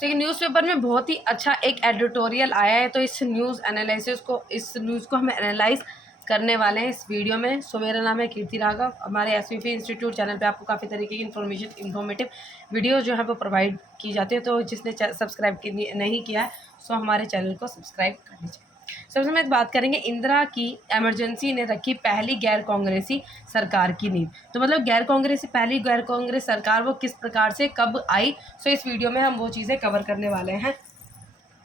देखिए न्यूज़पेपर में बहुत ही अच्छा एक एडिटोरियल आया है, तो इस न्यूज़ को हम एनालाइज करने वाले हैं इस वीडियो में। सो मेरा नाम है कीर्ति राघव। हमारे एसवीपी इंस्टीट्यूट चैनल पे आपको काफ़ी तरीके की इन्फॉर्मेटिव वीडियो जो है वो प्रोवाइड की जाती है। तो जिसने सब्सक्राइब नहीं किया है सो हमारे चैनल को सब्सक्राइब कर लीजिए। सबसे पहले बात करेंगे इंदिरा की इमरजेंसी ने रखी पहली गैर कांग्रेसी सरकार की नींव। तो मतलब पहली गैर कांग्रेस सरकार वो किस प्रकार से कब आई, सो इस वीडियो में हम वो चीज़ें कवर करने वाले हैं।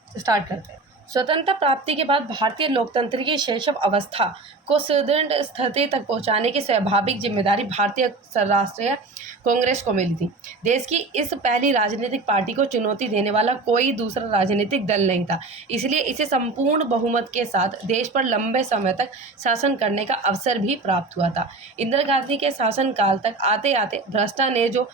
स्टार्ट करते हैं। स्वतंत्रता प्राप्ति के बाद भारतीय लोकतंत्र की शैशव अवस्था को सुदृढ़ स्थिति तक पहुंचाने की स्वाभाविक जिम्मेदारी भारतीय राष्ट्रीय कांग्रेस को मिली थी। देश की इस पहली राजनीतिक पार्टी को चुनौती देने वाला कोई दूसरा राजनीतिक दल नहीं था, इसलिए इसे संपूर्ण बहुमत के साथ देश पर लंबे समय तक शासन करने का अवसर भी प्राप्त हुआ था। इंदिरा गांधी के शासनकाल तक आते आते भ्रष्टा ने जो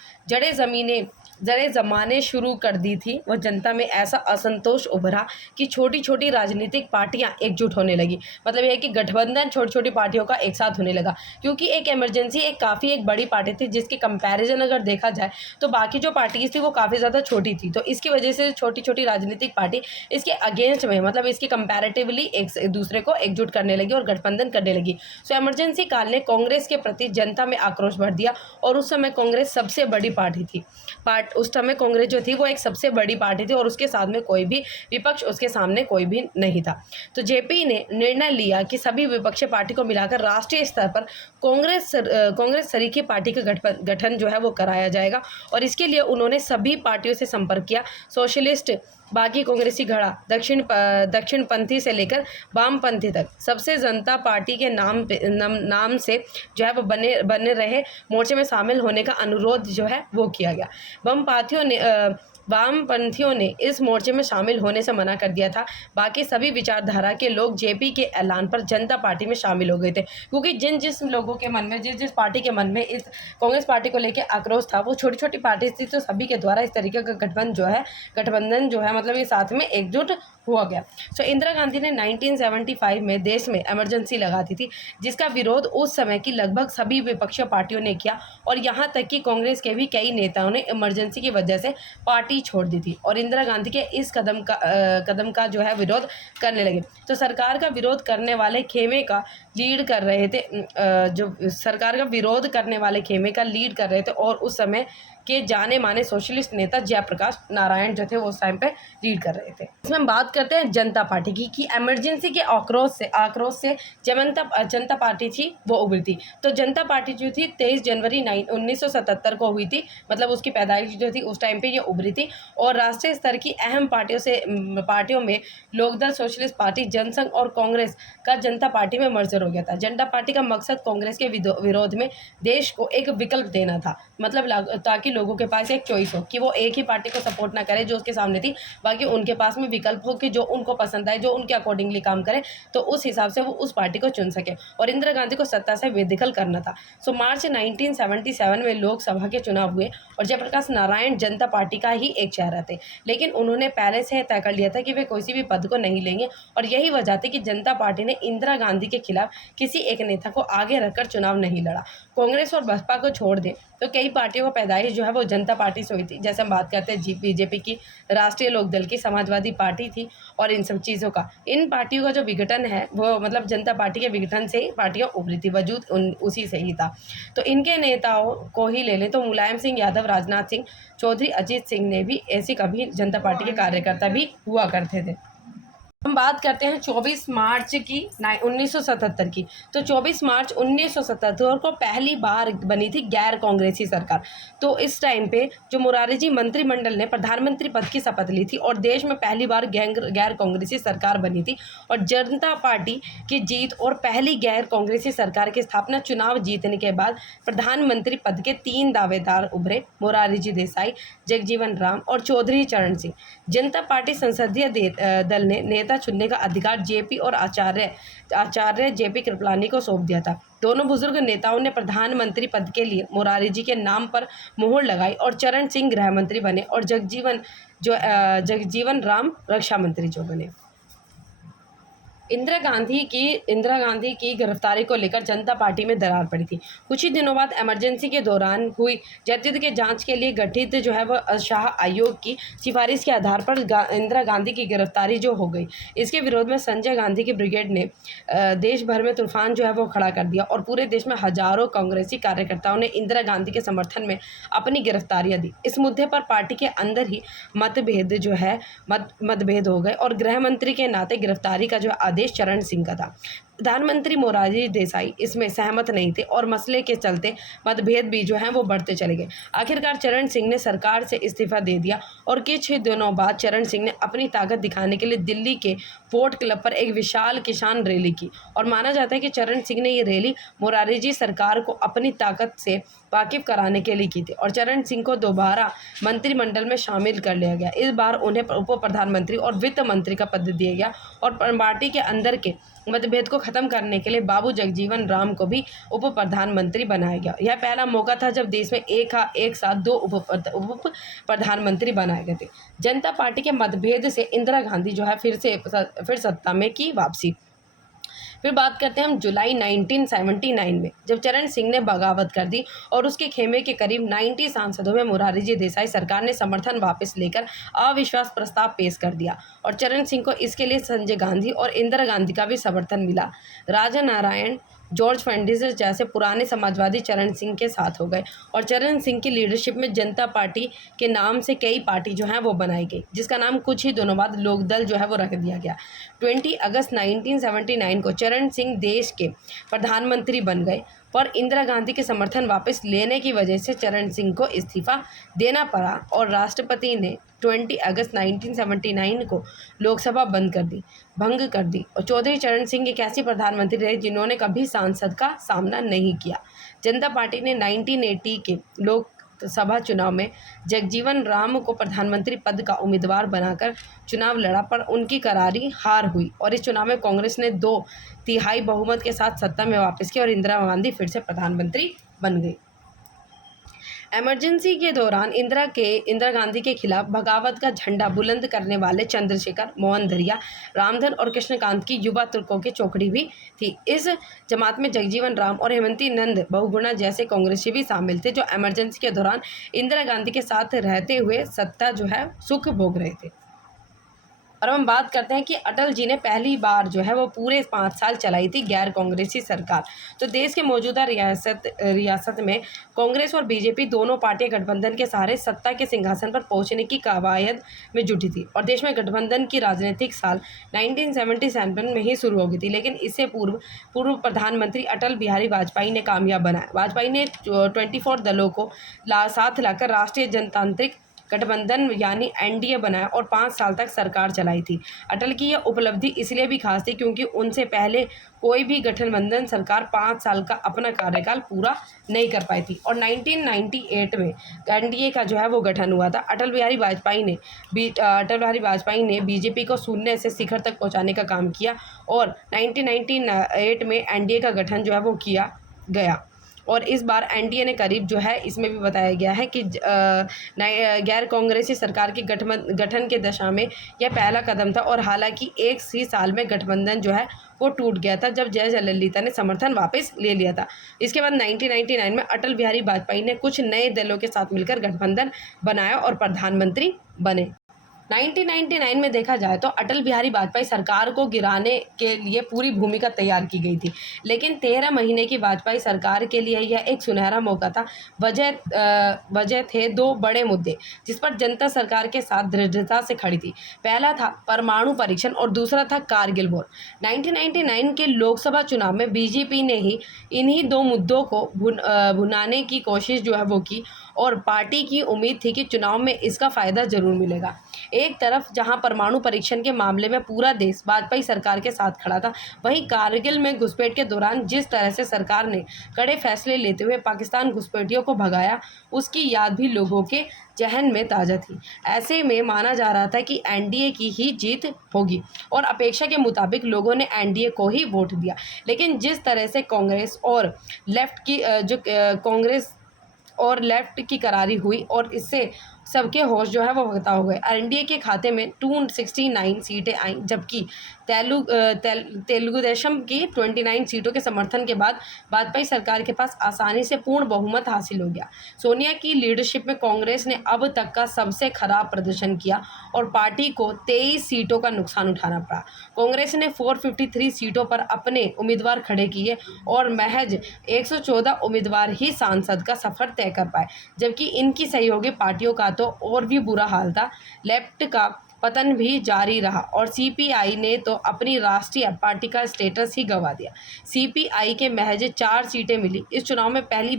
जड़ें जमाने शुरू कर दी थी, वह जनता में ऐसा असंतोष उभरा कि छोटी छोटी राजनीतिक पार्टियां एकजुट होने लगी। मतलब यह कि गठबंधन छोटी छोटी पार्टियों का एक साथ होने लगा, क्योंकि एक इमरजेंसी एक बड़ी पार्टी थी जिसके कंपैरिजन अगर देखा जाए तो बाकी जो पार्टीज थी वो काफ़ी ज़्यादा छोटी थी। तो इसकी वजह से छोटी छोटी राजनीतिक पार्टी इसके अगेंस्ट में, मतलब इसके कंपैरेटिवली एक दूसरे को एकजुट करने लगी और गठबंधन करने लगी। सो इमरजेंसी काल ने कांग्रेस के प्रति जनता में आक्रोश भर दिया और उस समय कांग्रेस सबसे बड़ी पार्टी थी। उस समय कांग्रेस जो थी वो एक सबसे बड़ी पार्टी थी और उसके साथ में कोई भी विपक्ष, उसके सामने कोई भी नहीं था। तो जेपी ने निर्णय लिया कि सभी विपक्षी पार्टी को मिलाकर राष्ट्रीय स्तर पर कांग्रेस सरीखी पार्टी का गठन जो है वो कराया जाएगा। और इसके लिए उन्होंने सभी पार्टियों से संपर्क किया। सोशलिस्ट, बाकी कांग्रेसी घड़ा, दक्षिणपंथी से लेकर वामपंथी तक सबसे जनता पार्टी के नाम से जो है वो बने रहे मोर्चे में शामिल होने का अनुरोध जो है वो किया गया। वामपंथियों ने इस मोर्चे में शामिल होने से मना कर दिया था। बाकी सभी विचारधारा के लोग जेपी के ऐलान पर जनता पार्टी में शामिल हो गए थे, क्योंकि जिस लोगों के मन में, जिस पार्टी के मन में इस कांग्रेस पार्टी को लेकर आक्रोश था वो छोटी छोटी पार्टी थी। तो सभी के द्वारा इस तरीके का गठबंधन जो है मतलब ये साथ में एकजुट हुआ गया। सो इंदिरा गांधी ने 1975 में देश में इमरजेंसी लगा दी थी, जिसका विरोध उस समय की लगभग सभी विपक्षी पार्टियों ने किया और यहाँ तक कि कांग्रेस के भी कई नेताओं ने इमरजेंसी की वजह से पार्टी छोड़ दी थी और इंदिरा गांधी के इस कदम का जो है विरोध करने लगे। तो सरकार का विरोध करने वाले खेमे का लीड कर रहे थे और उस समय के जाने माने सोशलिस्ट नेता जयप्रकाश नारायण जो थे वो उस टाइम पे लीड कर रहे थे। इसमें हम बात करते हैं जनता पार्टी की कि इमरजेंसी के आक्रोश से जनता पार्टी थी वो उभरी थी। तो जनता पार्टी जो थी 23 जनवरी 1977 को हुई थी, मतलब उसकी पैदाइश जो थी उस टाइम पे ये उभरी थी। और राष्ट्रीय स्तर की अहम पार्टियों में लोकदल, सोशलिस्ट पार्टी, जनसंघ और कांग्रेस का जनता पार्टी में मर्जर हो गया था। जनता पार्टी का मकसद कांग्रेस के विरोध में देश को एक विकल्प देना था, मतलब ताकि लोगों के पास एक चॉइस हो कि वो एक ही पार्टी को सपोर्ट ना करे जो उसके सामने थी, बाकी उनके पास में विकल्प हो कि जो उनको पसंद आए, जो उनके अकॉर्डिंगली काम करे, तो उस हिसाब से वो उस पार्टी को चुन सके। और इंदिरा गांधी को सत्ता से बेदखल करना था। सो मार्च 1977 में लोकसभा के चुनाव हुए और जयप्रकाश नारायण जनता पार्टी का ही एक चेहरा थे, लेकिन उन्होंने पहले से तय कर लिया था कि वे किसी भी पद को नहीं लेंगे। और यही वजह थी कि जनता पार्टी ने इंदिरा गांधी के खिलाफ किसी एक नेता को आगे रखकर चुनाव नहीं लड़ा। कांग्रेस और बसपा को छोड़ दें तो कई पार्टियों का पैदाइश जो है वो जनता पार्टी से हुई थी। जैसे हम बात करते हैं बीजेपी की, राष्ट्रीय लोकदल की, समाजवादी पार्टी थी और इन सब चीज़ों का, इन पार्टियों का जो विघटन है वो मतलब जनता पार्टी के विघटन से ही पार्टियां उभरी थी, वजूद उसी से ही था। तो इनके नेताओं को ही ले लें तो मुलायम सिंह यादव, राजनाथ सिंह, चौधरी अजीत सिंह ने भी ऐसी कभी जनता पार्टी के कार्यकर्ता भी हुआ करते थे। हम बात करते हैं 24 मार्च की 1977 की। तो 24 मार्च 1977 को पहली बार बनी थी गैर कांग्रेसी सरकार। तो इस टाइम पे जो मुरारी जी मंत्रिमंडल ने प्रधानमंत्री पद की शपथ ली थी और देश में पहली बार गैर कांग्रेसी सरकार बनी थी। और जनता पार्टी की जीत और पहली गैर कांग्रेसी सरकार की स्थापना, चुनाव जीतने के बाद प्रधानमंत्री पद के 3 दावेदार उभरे, मुरारी जी देसाई, जगजीवन राम और चौधरी चरण सिंह। जनता पार्टी संसदीय दल ने नेता चुनने का अधिकार जेपी और आचार्य जेपी कृपलानी को सौंप दिया था। दोनों बुजुर्ग नेताओं ने प्रधानमंत्री पद के लिए मुरारी जी के नाम पर मुहर लगाई और चरण सिंह गृह मंत्री बने और जगजीवन राम रक्षा मंत्री जो बने। इंदिरा गांधी की गिरफ्तारी को लेकर जनता पार्टी में दरार पड़ी थी। कुछ ही दिनों बाद इमरजेंसी के दौरान हुई जदयू के जांच के लिए गठित जो है वह शाह आयोग की सिफारिश के आधार पर इंदिरा गांधी की गिरफ्तारी जो हो गई। इसके विरोध में संजय गांधी की ब्रिगेड ने देश भर में तूफान जो है वो खड़ा कर दिया और पूरे देश में हजारों कांग्रेसी कार्यकर्ताओं ने इंदिरा गांधी के समर्थन में अपनी गिरफ्तारियां दी। इस मुद्दे पर पार्टी के अंदर ही मतभेद हो गए और गृह मंत्री के नाते गिरफ्तारी का जो आदेश चरण सिंह का था। प्रधानमंत्री मोरारजी देसाई इसमें सहमत नहीं थे और मसले के चलते मतभेद भी जो हैं वो बढ़ते चले गए। आखिरकार चरण सिंह ने सरकार से इस्तीफा दे दिया और कुछ दिनों बाद चरण सिंह ने अपनी ताकत दिखाने के लिए दिल्ली के फोर्ट क्लब पर एक विशाल किसान रैली की और माना जाता है कि चरण सिंह ने ये रैली मोरारजी सरकार को अपनी ताकत से वाकिफ कराने के लिए की थी और चरण सिंह को दोबारा मंत्रिमंडल में शामिल कर लिया गया। इस बार उन्हें उप प्रधानमंत्री और वित्त मंत्री का पद दिया गया और पार्टी के अंदर के मतभेद को खत्म करने के लिए बाबू जगजीवन राम को भी उप प्रधानमंत्री बनाया गया। यह पहला मौका था जब देश में एक साथ दो उप प्रधानमंत्री बनाए गए थे। जनता पार्टी के मतभेद से इंदिरा गांधी जो है फिर सत्ता में की वापसी। फिर बात करते हैं हम जुलाई 1979 में, जब चरण सिंह ने बगावत कर दी और उसके खेमे के करीब 90 सांसदों में मोरारजी देसाई सरकार ने समर्थन वापस लेकर अविश्वास प्रस्ताव पेश कर दिया और चरण सिंह को इसके लिए संजय गांधी और इंदिरा गांधी का भी समर्थन मिला। राजा नारायण, जॉर्ज फर्नांडिस जैसे पुराने समाजवादी चरण सिंह के साथ हो गए और चरण सिंह की लीडरशिप में जनता पार्टी के नाम से कई पार्टी जो है वो बनाई गई, जिसका नाम कुछ ही दिनों बाद लोकदल जो है वो रख दिया गया। 20 अगस्त 1979 को चरण सिंह देश के प्रधानमंत्री बन गए, पर इंदिरा गांधी के समर्थन वापस लेने की वजह से चरण सिंह को इस्तीफा देना पड़ा और राष्ट्रपति ने 20 अगस्त 1979 को लोकसभा भंग कर दी और चौधरी चरण सिंह एक ऐसे प्रधानमंत्री रहे जिन्होंने कभी सांसद का सामना नहीं किया। जनता पार्टी ने 1980 के लोकसभा चुनाव में जगजीवन राम को प्रधानमंत्री पद का उम्मीदवार बनाकर चुनाव लड़ा, पर उनकी करारी हार हुई और इस चुनाव में कांग्रेस ने 2/3 बहुमत के साथ सत्ता में वापस की और इंदिरा गांधी फिर से प्रधानमंत्री बन गई। इमरजेंसी के दौरान इंदिरा गांधी के खिलाफ बगावत का झंडा बुलंद करने वाले चंद्रशेखर, मोहन दरिया, रामधन और कृष्णकांत की युवा तुर्कों की चौकड़ी भी थी। इस जमात में जगजीवन राम और हेमंती नंद बहुगुणा जैसे कांग्रेसी भी शामिल थे, जो इमरजेंसी के दौरान इंदिरा गांधी के साथ रहते हुए सत्ता जो है सुख भोग रहे थे। और हम बात करते हैं कि अटल जी ने पहली बार जो है वो पूरे 5 साल चलाई थी गैर कांग्रेसी सरकार। तो देश के मौजूदा रियासत में कांग्रेस और बीजेपी दोनों पार्टियां गठबंधन के सहारे सत्ता के सिंहासन पर पहुंचने की कवायद में जुटी थी और देश में गठबंधन की राजनीतिक साल 1977 में ही शुरू हो गई थी। लेकिन इससे पूर्व प्रधानमंत्री अटल बिहारी वाजपेयी ने कामयाब बनाया। वाजपेयी ने 24 दलों को साथ लाकर राष्ट्रीय जनतांत्रिक गठबंधन यानी एनडीए बनाया और 5 साल तक सरकार चलाई थी। अटल की यह उपलब्धि इसलिए भी खास थी क्योंकि उनसे पहले कोई भी गठबंधन सरकार 5 साल का अपना कार्यकाल पूरा नहीं कर पाई थी और 1998 में एनडीए का जो है वो गठन हुआ था। अटल बिहारी वाजपेयी ने बीजेपी को शून्य से शिखर तक पहुंचाने का काम किया और 1998 में एनडीए का गठन जो है वो किया गया और इस बार एनडीए ने करीब जो है इसमें भी बताया गया है कि गैर कांग्रेसी सरकार के गठन के दशा में यह पहला कदम था और हालांकि एक ही साल में गठबंधन जो है वो टूट गया था जब जयललिता ने समर्थन वापस ले लिया था। इसके बाद 1999 में अटल बिहारी वाजपेयी ने कुछ नए दलों के साथ मिलकर गठबंधन बनाया और प्रधानमंत्री बने। 1999 में देखा जाए तो अटल बिहारी वाजपेयी सरकार को गिराने के लिए पूरी भूमिका तैयार की गई थी, लेकिन 13 महीने की वाजपेयी सरकार के लिए यह एक सुनहरा मौका था। वजह थे 2 बड़े मुद्दे जिस पर जनता सरकार के साथ दृढ़ता से खड़ी थी। पहला था परमाणु परीक्षण और दूसरा था कारगिल वॉर। 1999 के लोकसभा चुनाव में बीजेपी ने ही इन्हीं 2 मुद्दों को भुनाने की कोशिश जो है वो की और पार्टी की उम्मीद थी कि चुनाव में इसका फ़ायदा जरूर मिलेगा। एक तरफ जहां परमाणु परीक्षण के मामले में पूरा देश वाजपेयी सरकार के साथ खड़ा था, वहीं कारगिल में घुसपैठ के दौरान जिस तरह से सरकार ने कड़े फैसले लेते हुए पाकिस्तान घुसपैठियों को भगाया, उसकी याद भी लोगों के जहन में ताज़ा थी। ऐसे में माना जा रहा था कि एनडीए की ही जीत होगी और अपेक्षा के मुताबिक लोगों ने एनडीए को ही वोट दिया। लेकिन जिस तरह से कांग्रेस और लेफ्ट की करारी हुई और इससे सबके होश जो है वो भगता हो गए। एनडीए के खाते में 269 सीटें आईं, जबकि तेलुगु देशम की 29 सीटों के समर्थन के बाद वाजपेयी सरकार के पास आसानी से पूर्ण बहुमत हासिल हो गया। सोनिया की लीडरशिप में कांग्रेस ने अब तक का सबसे खराब प्रदर्शन किया और पार्टी को 23 सीटों का नुकसान उठाना पड़ा। कांग्रेस ने 453 सीटों पर अपने उम्मीदवार खड़े किए और महज 114 उम्मीदवार ही सांसद का सफर तय कर पाए, जबकि इनकी सहयोगी पार्टियों का तो और भी बुरा हाल था। लेफ्ट का पतन भी जारी रहा और सीपीआई ने तो अपनी राष्ट्रीय पार्टी का स्टेटस ही गंवा दिया। सीपीआई के महज 4 सीटें मिली। इस चुनाव में पहली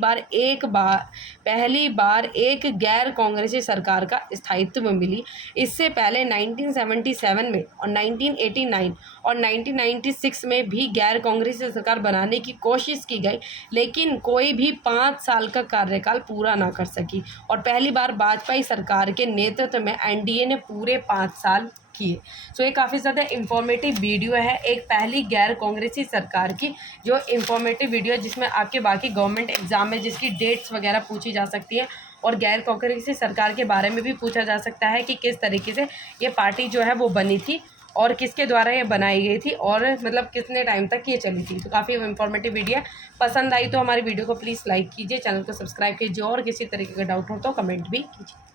बार एक गैर कांग्रेसी सरकार का स्थायित्व मिली। इससे पहले 1977 में और 1989 और 1996 में भी गैर कांग्रेसी सरकार बनाने की कोशिश की गई, लेकिन कोई भी 5 साल का कार्यकाल पूरा ना कर सकी और पहली बार वाजपेयी सरकार के नेतृत्व में एनडीए ने पूरे 5 साल किए। सो ये काफ़ी ज़्यादा इंफॉर्मेटिव वीडियो है, एक पहली गैर कांग्रेसी सरकार की जो इंफॉर्मेटिव वीडियो है, जिसमें आपके बाकी गवर्नमेंट एग्जाम में जिसकी डेट्स वगैरह पूछी जा सकती है और गैर कांग्रेसी सरकार के बारे में भी पूछा जा सकता है कि किस तरीके से ये पार्टी जो है वो बनी थी और किसके द्वारा ये बनाई गई थी और मतलब कितने टाइम तक ये चली थी। तो काफ़ी इंफॉर्मेटिव वीडियो है। पसंद आई तो हमारी वीडियो को प्लीज़ लाइक कीजिए, चैनल को सब्सक्राइब कीजिए और किसी तरीके का डाउट हो तो कमेंट भी कीजिए।